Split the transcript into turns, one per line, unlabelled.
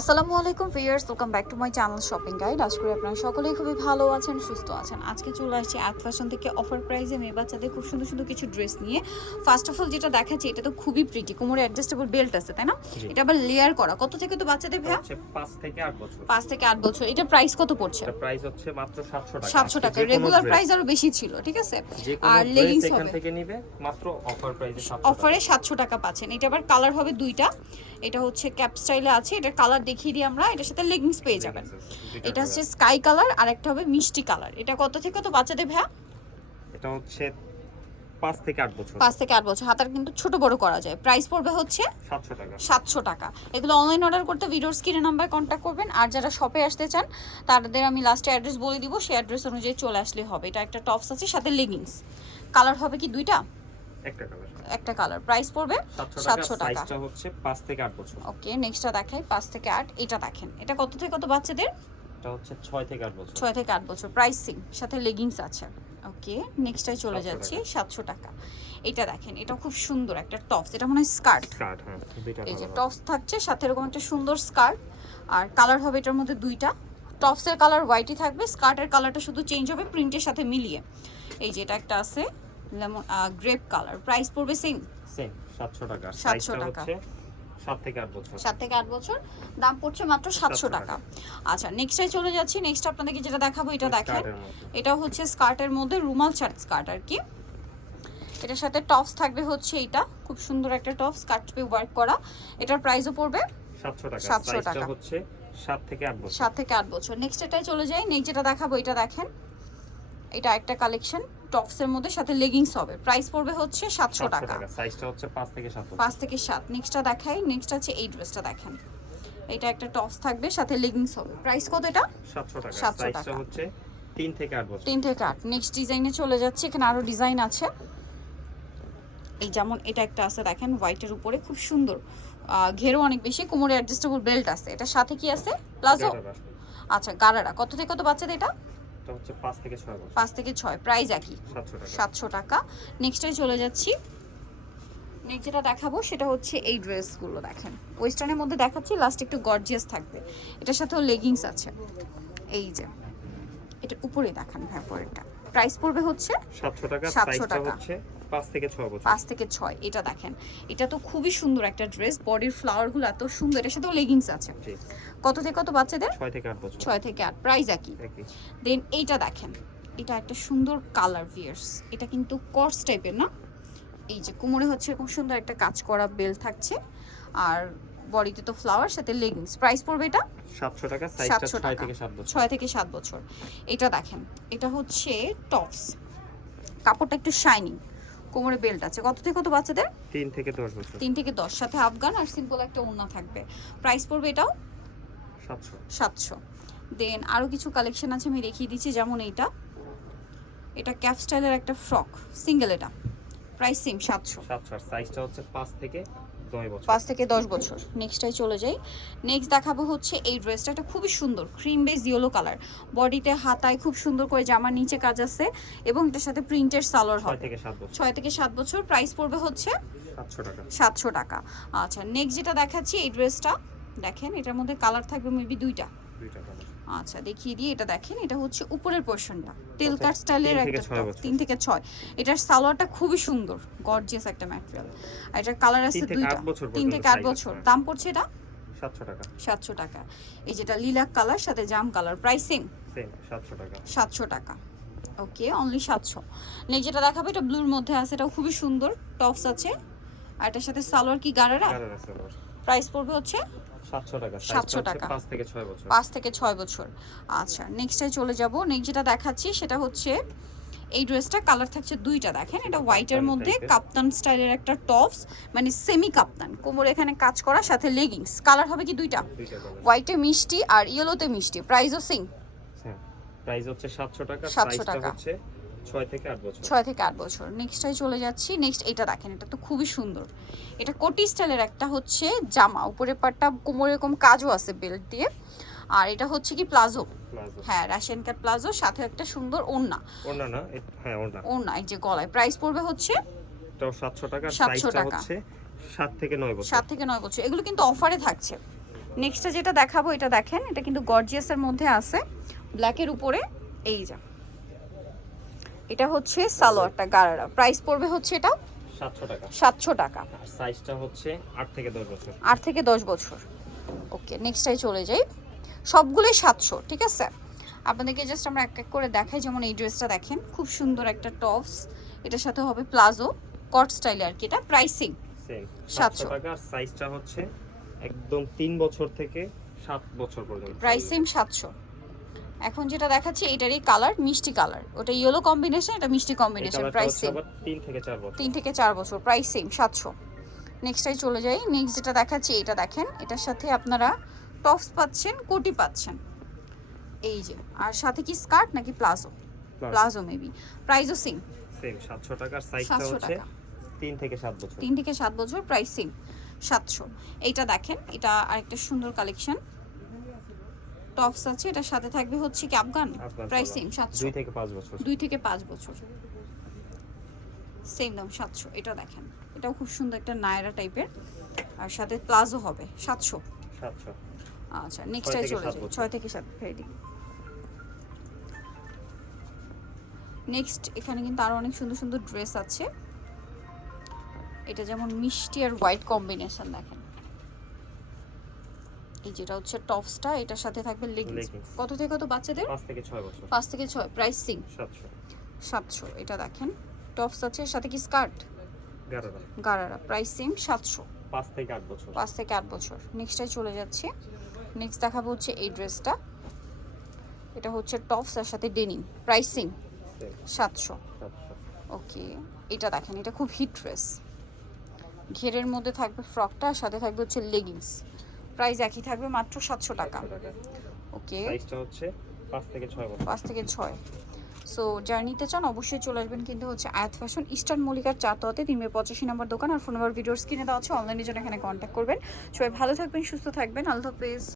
আসসালামু আলাইকুম viewers welcome back to my channel shopping guide আজ করি আপনারা সকলেই খুবই ভালো আছেন সুস্থ আছেন। আজকে চলে আসছি এক ফ্যাশন থেকে অফার প্রাইসে মেয়ে বাচ্চাদের খুব সুন্দর সুন্দর কিছু ড্রেস নিয়ে। ফার্স্ট অফ অল যেটা দেখাচ্ছি এটা তো খুবই প্রিটি কোমরে অ্যাডজাস্টেবল বেল্ট আছে তাই না? এটা আবার লেয়ার করা। কত থেকে তো বাচ্চাদের ভাইয়া?
হচ্ছে পাঁচ থেকে আট বছর।
পাঁচ থেকে আট বছর। এটা প্রাইস কত পড়ছে?
এটা প্রাইস হচ্ছে মাত্র সাতশো টাকা।
সাতশো
আজকে
টাকা রেগুলার প্রাইস আরও বেশি ছিল ঠিক আছে? আর
ড্রেস
হবে।
থেকে নিবে মাত্র অফার প্রাইসে সাতশো
অফারে সাতশো টাকা পাচ্ছেন। এটা আবার কালার হবে দুইটা। এটা হচ্ছে ক্যাপ স্টাইলে আছে এটা কালার দেখিয়ে দিই আমরা এটার সাথে লেগিংস পেয়ে যাবেন। এটা হচ্ছে স্কাই কালার আর একটা হবে মিষ্টি কালার এটা কত থেকে কত বাচ্চাদের ভ্যা
এটা হচ্ছে পাঁচ থেকে আট বছর।
পাঁচ থেকে আট বছর। হাতার কিন্তু ছোট বড় করা যায়। প্রাইস পড়বে হচ্ছে
সাতশো টাকা।
সাতশো টাকা। এগুলো অনলাইন অর্ডার করতে ভিডিওর স্ক্রিনে নাম্বার কন্ট্যাক্ট করবেন। আর যারা শপে আসতে চান তাদের আমি লাস্টে অ্যাড্রেস বলে দিব। সেই অ্যাড্রেস অনুযায়ী চলে আসলে হবে। এটা একটা টপস আছে সাথে লেগিংস কালার হবে কি দুইটা?
একটা কালার
একটা কালার প্রাইস পড়বে
সাতশো
সাতশো
টাকা।
টাকা
সাইজটা হচ্ছে পাঁচ থেকে আট বছর।
ওকে নেক্সটটা দেখাই পাঁচ থেকে আট এটা দেখেন। এটা কত থেকে কত বাচ্চাদের?
এটা হচ্ছে ছয় থেকে আট বছর।
ছয় থেকে আট বছর। প্রাইসিং সাথে লেগিংস আছে। ওকে নেক্সটটাই চলে
700
যাচ্ছি
টাকা।
সাতশো টাকা। এটা দেখেন এটা খুব সুন্দর একটা টপস এটা মনে হয় স্কার্ট
স্কার্ট হ্যাঁ
এই যে টপস থাকছে সাথে এরকম একটা সুন্দর স্কার্ট আর কালার হবে এটার মধ্যে দুইটা। টপসের কালার হোয়াইটই থাকবে স্কার্টের কালারটা শুধু চেঞ্জ হবে প্রিন্টের সাথে মিলিয়ে। এই যে এটা একটা আছে লেমন গ্রেপ কালার প্রাইস পড়বে সেম
সেম সাতশো টাকা।
700
সাইজটা
টাকা।
সাত থেকে আট বছর।
সাত থেকে আট বছর। দাম পড়ছে মাত্র সাতশো
700
টাকা। আচ্ছা নেক্সটে চলে যাচ্ছি। নেক্সট আপনাদেরকে যেটা দেখাবো এটা দেখেন। এটা হচ্ছে স্কার্টের মধ্যে রুমাল শার্ট স্কার্ট আর কি। এটার সাথে টপস থাকবে হচ্ছে এটা খুব সুন্দর একটা টপস স্কার্ট পে ওয়ার্ক করা। এটার প্রাইসও পড়বে
সাতশো টাকা।
700 টাকা।
হচ্ছে সাত থেকে আট বছর।
সাত থেকে আট বছর। নেক্সট এটাই চলে যাই। নেক্সট যেটা দেখাবো এটা দেখেন। এটা একটা কালেকশন টপসের মধ্যে সাথে লেগিংস হবে। প্রাইস পড়বে হচ্ছে সাতশো টাকা।
সাইজটা হচ্ছে পাঁচ থেকে সাত
পাঁচ থেকে সাত। নেক্সটটা দেখাই নেক্সট আছে এই ড্রেসটা দেখেন। এটা একটা টপস থাকবে সাথে লেগিংস হবে। প্রাইস কত এটা?
সাতশো টাকা।
700
সাইজটা
টাকা।
হচ্ছে তিন থেকে আট বছর।
তিন থেকে আট। নেক্সট ডিজাইনে চলে যাচ্ছে এখানে আরও ডিজাইন আছে। এই যেমন এটা একটা আছে দেখেন হোয়াইটের উপরে খুব সুন্দর। ঘেরও অনেক বেশি কোমরে অ্যাডজাস্টেবল বেল্ট আছে। এটা সাথে কি আছে? প্লাজো আচ্ছা গারারা। কত থেকে কত বাচ্চাদের এটা?
এটা হচ্ছে পাঁচ থেকে ছয় বছর।
থেকে প্রাইস একই।
সাতশো টাকা।
সাতশো টাকা। নেক্সটে চলে যাচ্ছি। নেক্সট যেটা দেখাবো সেটা হচ্ছে এই ড্রেসগুলো দেখেন। ওয়েস্টার্নের মধ্যে দেখাচ্ছি লাস্ট একটু গর্জিয়াস থাকবে। এটার সাথেও লেগিংস আছে। এই যে এটা উপরে দেখান হ্যাঁ পরেরটা। প্রাইস পড়বে হচ্ছে
সাতশো টাকা
700 টাকা।
হচ্ছে পাঁচ থেকে ছয় বছর।
পাঁচ থেকে ছয় এটা দেখেন। এটা তো খুবই সুন্দর একটা ড্রেস বডির ফ্লাওয়ারগুলো এত সুন্দর এটার সাথেও লেগিংস আছে। কত থেকে কত বাচ্চাদের?
ছয় থেকে আট বছর।
ছয় থেকে আট প্রাইস একই। দেন এইটা দেখেন এটা একটা সুন্দর কালার ভিয়ার্স এটা কিন্তু কর্স টাইপের না? এই যে কোমরে হচ্ছে এরকম সুন্দর একটা কাজ করা বেল থাকছে আর বডিতে তো ফ্লাওয়ার সাথে লেগিংস প্রাইস পড়বে এটা?
সাতশো টাকা সাইজটা
700
ছয়
টাকা।
থেকে সাত বছর।
ছয় থেকে সাত বছর। এটা দেখেন এটা হচ্ছে টপস কাপড়টা একটু শাইনিং কোমরে বেল্ট আছে। কত থেকে কত বাচ্চাদের?
তিন থেকে দশ বছর।
তিন থেকে দশ। সাথে আফগান আর সিম্পল একটা ওড়না থাকবে। প্রাইস পড়বে এটাও?
সাতশো।
সাতশো। দেন আরও কিছু কালেকশন আছে আমি দেখিয়ে দিচ্ছি যেমন এইটা। এটা ক্যাপ স্টাইলের একটা ফ্রক সিঙ্গেল এটা। প্রাইস সেম সাতশো।
সাতশো। আর সাইজটা হচ্ছে পাঁচ থেকে নয় বছর
পাঁচ থেকে দশ বছর। নেক্সটটাই চলে যাই। নেক্সট দেখাবো হচ্ছে এই ড্রেসটা এটা খুবই সুন্দর ক্রিম বেস ইয়েলো কালার বডিতে হাতায় খুব সুন্দর করে জামার নিচে কাজ আছে এবং এটার সাথে প্রিন্টের সালোয়ার হবে।
থেকে সাত বছর।
ছয় থেকে সাত বছর। প্রাইস পড়বে হচ্ছে
সাতশো টাকা।
আচ্ছা নেক্সট যেটা দেখাচ্ছি এই ড্রেসটা দেখেন এটার মধ্যে কালার থাকবে মেবি দুইটা।
দুইটা
আচ্ছা দেখিয়ে দিই এটা দেখেন এটা হচ্ছে উপরের পোর্শনটা তেল
আচ্ছা,
কাট স্টাইলের একটা
বছর।
তিন থেকে ছয়। এটার সালোয়ারটা খুবই সুন্দর গর্জিয়াস একটা ম্যাটেরিয়াল আর এটার কালার আছে দুইটা। তিন থেকে আট বছর। দাম পড়ছে এটা?
সাতশো টাকা।
এই যেটা লিলাক কালার সাথে জাম কালার প্রাইস সেম
সাতশো টাকা।
ওকে অনলি সাতশো। নেক্সট যেটা দেখাবে এটা ব্লুর মধ্যে আছে। এটাও খুবই সুন্দর। টপস আছে। আর এটার সাথে সালোয়ার কি
আবার
প্রাইস পড়বে হচ্ছে
সাতশো টাকা
700
পাঁচ থেকে ছয় বছর।
আচ্ছা নেক্সটে চলে যাব। নেক্সট যেটা দেখাচ্ছি সেটা হচ্ছে এই ড্রেসটা কালার থাকছে দুইটা দেখেন। এটা হোয়াইটের মধ্যে কাপ্তান স্টাইলের একটা টপস মানে সেমি কাপ্তান কোমর এখানে কাজ করা সাথে লেগিংস কালার হবে কি দুইটা? হোয়াইটে মিষ্টি আর ইয়েলোতে মিষ্টি। প্রাইসও
হ্যাঁ প্রাইস হচ্ছে সাতশো টাকা
700
সাইজটা
টাকা।
হচ্ছে ছয় থেকে আট বছর।
ছয় থেকে আট বছর। নেক্সটটাই চলে যাচ্ছি। নেক্সট এটা দেখেন এটা তো খুবই সুন্দর। এটা কোটি স্টাইলের একটা হচ্ছে জামা। উপরের পাটটা কোমর এরকম কাজও আছে বেল্ট দিয়ে। আর এটা হচ্ছে কি প্লাজো? হ্যাঁ রাশিয়ান কাট প্লাজো সাথে একটা সুন্দর ওড়না।
ওনা না হ্যাঁ ওনা
ওড়না এই যে গলায়। প্রাইস পড়বে হচ্ছে
এটাও সাতশো টাকা
700
সাইজটা
টাকা।
হচ্ছে সাত থেকে নয় বছর।
সাত থেকে নয় বছর। এগুলো কিন্তু অফারে থাকছে। নেক্সটটা যেটা দেখাবো এটা দেখেন এটা কিন্তু গর্জিয়াসের মধ্যে আছে। ব্ল্যাকের উপরে এই যা। এটা হচ্ছে সালোয়ারটা গারারা। প্রাইস পড়বে হচ্ছে এটা
সাতশো টাকা।
সাতশো টাকা।
আর সাইজটা হচ্ছে আট থেকে দশ বছর।
আট থেকে দশ বছর। ওকে নেক্সটটাই চলে যাই। সবগুলোই সাতশো ঠিক আছে? আপনাদেরকে জাস্ট আমরা এক এক করে দেখাই। যেমন এই ড্রেসটা দেখেন খুব সুন্দর একটা টপস এটার সাথে হবে প্লাজো। কট স্টাইলে আর কি এটা প্রাইসিং
সেম
700
সাতশো। টাকা। সাইজটা হচ্ছে একদম তিন বছর থেকে সাত বছর পর্যন্ত।
প্রাইস সেম সাতশো। এখন যেটা দেখাচ্ছি এটারই কালার মিষ্টি কালার ওটা ইয়েলো কম্বিনেশন এটা মিষ্টি কম্বিনেশন প্রাইস সেম
আবার তিন থেকে চার বছর।
তিন থেকে চার বছর প্রাইস সেম সাতশো। নেক্সটটাই চলে যাই। নেক্সট যেটা দেখাচ্ছি এটা দেখেন এটার সাথে আপনারা টপস পাচ্ছেন কোটি পাচ্ছেন। এই যে আর সাথে কি স্কার্ট নাকি প্লাজো? প্লাজো মেবি প্রাইসও সেম
সেম সাতশো টাকার সাইজটা হচ্ছে
টাকা।
তিন থেকে সাত বছর।
তিন থেকে সাত বছর প্রাইস সেম সাতশো। এইটা দেখেন এটা আরেকটা সুন্দর কালেকশন টপস আছে এটার সাথে থাকবে হচ্ছে কি আফগান? প্রাইস। সেম সাতশো।
দুই থেকে পাঁচ বছর।
দুই থেকে পাঁচ বছর। সেম দাম সাতশো। এটা দেখেন। এটাও খুব সুন্দর একটা নায়রা টাইপের। আর সাথে প্লাজো হবে সাতশো।
সাতশো।
আচ্ছা নেক্সট
থেকে
চলে যাই।
বছর।
ছয় থেকে সাত রেডি নেক্সট এখানে কিন্তু আরও অনেক সুন্দর সুন্দর ড্রেস আছে। এটা যেমন মিষ্টি আর হোয়াইট কম্বিনেশন দেখেন। এই যেটা হচ্ছে টপসটা এটার সাথে থাকবে লেগিংস কত থেকে কত বাচ্চাদের?
পাঁচ থেকে ছয় বছর।
পাঁচ থেকে ছয়। প্রাইস সিং
সাতশো।
সাতশো। এটা দেখেন। টপস আছে এর সাথে কি skirt
gharara.
Gharara. Price same সাতশো।
পাঁচ থেকে আট বছর।
পাঁচ থেকে আট বছর। নেক্সটটাই চলে যাচ্ছে। নেক্সট দেখাবো হচ্ছে এই ড্রেসটা এটা হচ্ছে টপস আর সাথে ডেনিম প্রাইসিং
সেম
সাতশো।
সাতশো।
ওকে। এটা দেখেন এটা খুব হিট ড্রেস ঘেরের মধ্যে থাকবে ফ্রকটা আর সাথে থাকবে হচ্ছে লেগিংস প্রাইস একই থাকবে মাত্র সাতশো টাকা। ওকে।
সাইজটা হচ্ছে পাঁচ থেকে ছয় বছর
পাঁচ থেকে ছয়। সো যারা নিতে চান অবশ্যই চলে আসবেন কিন্তু হচ্ছে আয়াত ফ্যাশন ইস্টার্ন মল্লিকার চাতোয়াতে তিনবে পঁচাশি নম্বর দোকান। আর ফোন নাম্বার ভিডিওর স্ক্রিনে দেওয়া আছে অনলাইনের জন্য এখানে কন্ট্যাক্ট করবেন। সবাই ভালো থাকবেন সুস্থ থাকবেন। আল্লাহ হাফেজ।